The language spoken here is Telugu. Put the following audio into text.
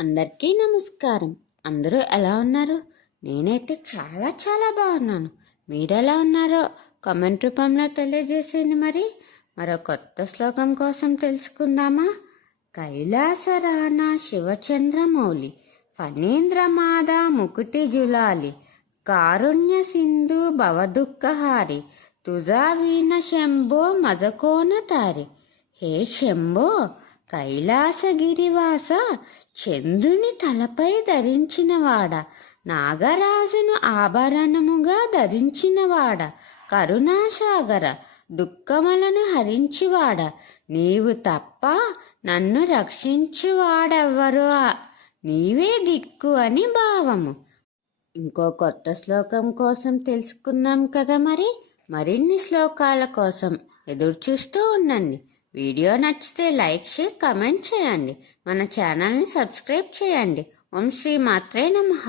అందరికీ నమస్కారం. అందరూ ఎలా ఉన్నారు? నేనైతే చాలా చాలా బాగున్నాను. మీరు ఎలా ఉన్నారో కామెంట్ రూపంలో తెలియజేసేయండి మరి. మరో కొత్త శ్లోకం కోసం తెలుసుకుందామా? కైలాసరాన శివచంద్రమౌళి ఫణీంద్రమాద ముకుటి జులాలి కారుణ్య సింధు భవదుఃఖహారి తుజావీన శంభో మజకోన తారి. హే శంభో కైలాసగిరివాస చంద్రుని తలపై ధరించినవాడ నాగరాజును ఆభరణముగా ధరించినవాడ కరుణాసాగర దుఃఖములను హరించివాడ నీవు తప్ప నన్ను రక్షించువాడెవ్వరు నీవే దిక్కు అని భావము. ఇంకో కొత్త శ్లోకం కోసం తెలుసుకున్నాం కదా మరి? మరిన్ని శ్లోకాల కోసం ఎదురు చూస్తూ ఉండండి. వీడియో నచ్చితే లైక్ షేర్ కమెంట్ చేయండి. మన ఛానల్ని సబ్స్క్రైబ్ చేయండి. ఓం శ్రీ మాత్రే నమః.